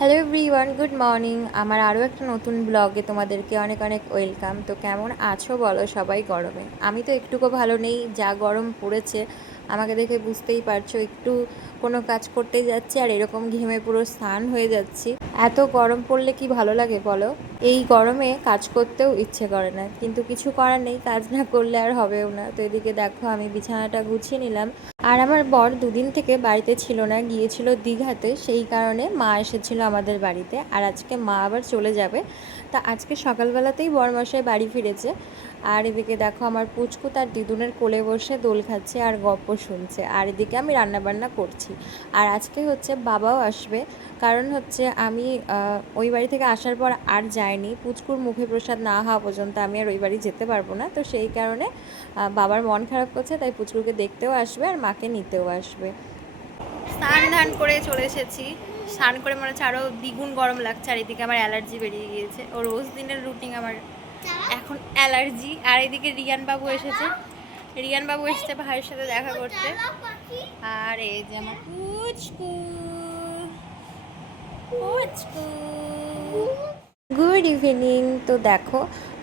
Hello everyone, good morning. আমার আরও একটা নতুন ব্লগে তোমাদেরকে অনেক অনেক ওয়েলকাম। তো কেমন আছো বলো সবাই গরমে? আমি তো একটুকু ভালো নেই, যা গরম পড়েছে আমাকে দেখে বুঝতেই পারছো। একটু কোনো কাজ করতেই যাচ্ছি আর এরকম ঘেমে পুরো স্নান হয়ে যাচ্ছি। এত গরম পড়লে কি ভালো লাগে বলো? এই গরমে কাজ করতেও ইচ্ছে করে না, কিন্তু কিছু করার নেই, কাজ না করলে আর হবেও না। তো এদিকে দেখো আমি বিছানাটা গুছিয়ে নিলাম। আর আমার বর দুদিন থেকে বাড়িতে ছিল না, গিয়েছিল দীঘাতে। সেই কারণে মা এসেছিল আমাদের বাড়িতে, আর আজকে মা আবার চলে যাবে। তা আজকে সকালবেলাতেই বরমশাই বাড়ি ফিরেছে। আর এদিকে দেখো আমার পুচকু তার দিদুনের কোলে বসে দোল খাচ্ছে আর গপ্প শুনছে, আর এদিকে আমি রান্নাবান্না করছি। আর আজকে হচ্ছে বাবাও আসবে, কারণ হচ্ছে আমি ওই বাড়ি থেকে আসার পর আর যাইনি। পুচকুর মুখে প্রসাদ না হওয়া পর্যন্ত আমি আর ওই বাড়ি যেতে পারবো না। তো সেই কারণে বাবার মন খারাপ করছে, তাই পুচকুকে দেখতেও আসবে আর মাকে নিতেও আসবে। স্নান ধান করে চলে এসেছি। স্নান করে মনে হচ্ছে আরও দ্বিগুণ গরম লাগছে, আর এদিকে আমার অ্যালার্জি বেরিয়ে গিয়েছে। ও রোজ দিনের রুটিন আমার এখন অ্যালার্জি। আর এদিকে রিয়ান বাবু এসেছে, রিয়ান বাবু এসেছে ভাইয়ের সাথে দেখা করতে। আর এই যে আমার পুচকু পুচকু। Good evening. তো দেখো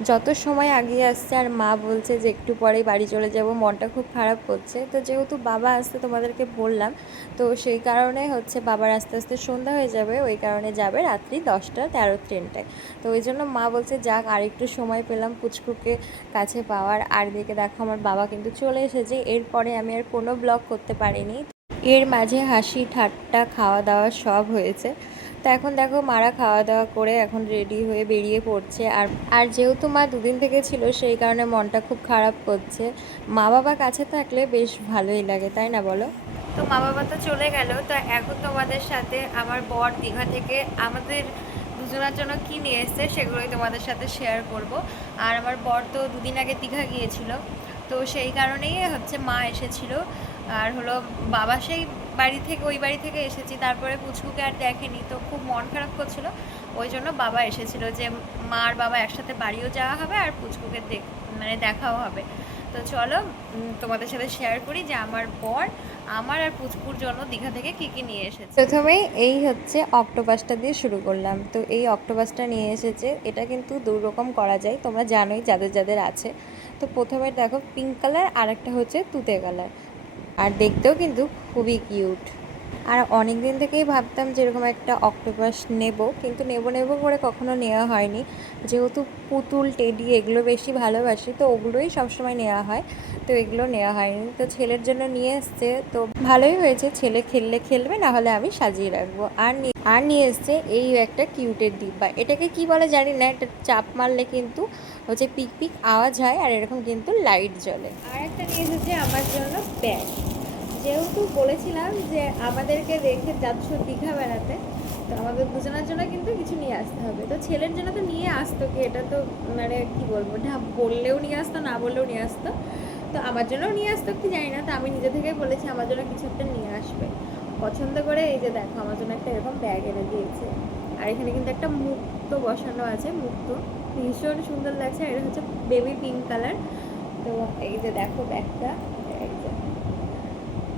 যত সময় আগিয়ে আসছে আর মা বলছে যে একটু পরেই বাড়ি চলে যাব, মনটা খুব খারাপ করছে। তো যেহেতু বাবা আসতে তোমাদেরকে বললাম, তো সেই কারণে হচ্ছে বাবার আস্তে আস্তে সন্ধ্যা হয়ে যাবে, ওই কারণে যাবে রাত্রি 10টা 13 ট্রেনটায়। তো ওই জন্য মা বলছে যাক, আর একটু সময় পেলাম পুচকুকে কাছে পাওয়ার। আর দিকে দেখো আমার বাবা কিন্তু চলে এসেছে। এরপরে আমি আর কোনো ব্লগ করতে পারিনি, এর মাঝে হাসি ঠাট্টা খাওয়া দাওয়া সব হয়েছে। তো এখন দেখো মারা খাওয়া দাওয়া করে এখন রেডি হয়ে বেরিয়ে পড়ছে। আর আর যেহেতু মা দুদিন থেকে ছিল, সেই কারণে মনটা খুব খারাপ করছে। মা বাবা কাছে থাকলে বেশ ভালোই লাগে, তাই না বলো? তো মা বাবা তো চলে গেল। তো এখন তোমাদের সাথে আমার বর দীঘা থেকে আমাদের দুজনের জন্য কী নিয়ে এসছে সেগুলোই তোমাদের সাথে শেয়ার করব। আর আমার বর তো দুদিন আগে দীঘা গিয়েছিল, তো সেই কারণেই হচ্ছে মা এসেছিল। আর হলো বাবা সেই বাড়ি থেকে ওই বাড়ি থেকে এসেছি, তারপরে পুচকুকে আর দেখেনি, তো খুব মন খারাপ করছিল। ওই জন্য বাবা এসেছিল যে মা আর বাবা একসাথে বাড়িও যাওয়া হবে আর পুচকুকে দেখাও হবে। তো চলো তোমাদের সাথে শেয়ার করি যে আমার বর আমার আর পুচকুর জন্য দীঘা থেকে কী কী নিয়ে এসেছে। প্রথমেই এই হচ্ছে অক্টোপাসটা দিয়ে শুরু করলাম। তো এই অক্টোপাসটা নিয়ে এসেছে, এটা কিন্তু দু রকম করা যায়, তোমরা জানোই যাদের যাদের আছে। তো প্রথমে দেখো পিঙ্ক কালার আর একটা হচ্ছে তুতে কালার, আর দেখতেও কিন্তু খুবই কিউট। আর অনেক দিন থেকেই ভাবতাম যে এরকম একটা অক্টোপাস নেব, কিন্তু নেব নেব করে কখনো নেওয়া হয়নি। যেহেতু পুতুল টেডি এগুলো বেশি ভালোবাসি, তো ওগুলোই সবসময় নেওয়া হয়, তো এগুলো নেওয়া হয়নি। তো ছেলের জন্য নিয়ে এসছে, তো ভালোই হয়েছে, ছেলে খেললে খেলবে, না হলে আমি সাজিয়ে রাখবো। আর নিয়ে এসছে এই একটা কিউটের ডিব্বা। এটাকে কি বলে জানি না, এটা চাপ মারলে কিন্তু হচ্ছে পিক পিক আওয়াজ হয়, আর এরকম কিন্তু লাইট জ্বলে। আর একটা নিয়ে এসেছে আমার জন্য ব্যাগ। যেহেতু বলেছিলাম যে আমাদেরকে রেখে যাচ্ছ দীঘা বেড়াতে, তো আমাদের দুজনের জন্য কিন্তু কিছু নিয়ে আসতে হবে। তো ছেলের জন্য তো নিয়ে আসতো কি, এটা তো কি বলবো, না বললেও নিয়ে আসতো, না বললেও নিয়ে আসতো। তো আমার জন্যও নিয়ে আসতো কি জানি না, তো আমি নিজে থেকেই বলেছি আমার জন্য কিছু একটা নিয়ে আসবে পছন্দ করে। এই যে দেখো আমার জন্য একটা এরকম ব্যাগ এনে দিয়েছে। আর এখানে কিন্তু একটা মুক্ত বসানো আছে, মুক্ত ভীষণ সুন্দর লাগছে। আর এটা হচ্ছে বেবি পিঙ্ক কালার। তো এই যে দেখো ব্যাগটা,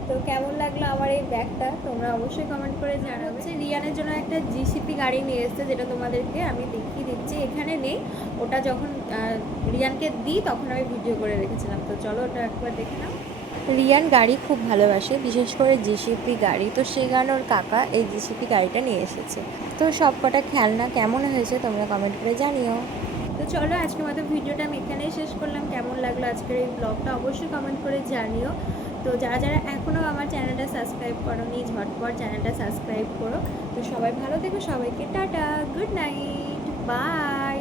তো কেমন লাগলো আমার এই ব্যাগটা তোমরা অবশ্যই কমেন্ট করে জানাবে। হচ্ছে রিয়ানের জন্য একটা জিসিপি গাড়ি নিয়ে এসেছে, যেটা তোমাদেরকে আমি দেখিয়ে দিচ্ছি। এখানে নেই, ওটা যখন রিয়ানকে দিই তখন আমি ভিডিও করে রেখেছিলাম। তো চলো ওটা একবার দেখে নাও। রিয়ান গাড়ি খুব ভালোবাসে, বিশেষ করে জিসিপি গাড়ি, তো সেই কারণে ওর কাকা এই জিসিপি গাড়িটা নিয়ে এসেছে। তো সব কটা খেলনা কেমন হয়েছে তোমরা কমেন্ট করে জানিও। তো চলো আজকের মতো ভিডিওটা আমি এখানেই শেষ করলাম। কেমন লাগলো আজকের এই ব্লগটা অবশ্যই কমেন্ট করে জানিও। তো যারা যারা এখনও আমার চ্যানেলটা সাবস্ক্রাইব করোনি, ঝটপট চ্যানেলটা সাবস্ক্রাইব করো। তো সবাই ভালো থেকো, সবাইকে টাটা, গুড নাইট, বাই।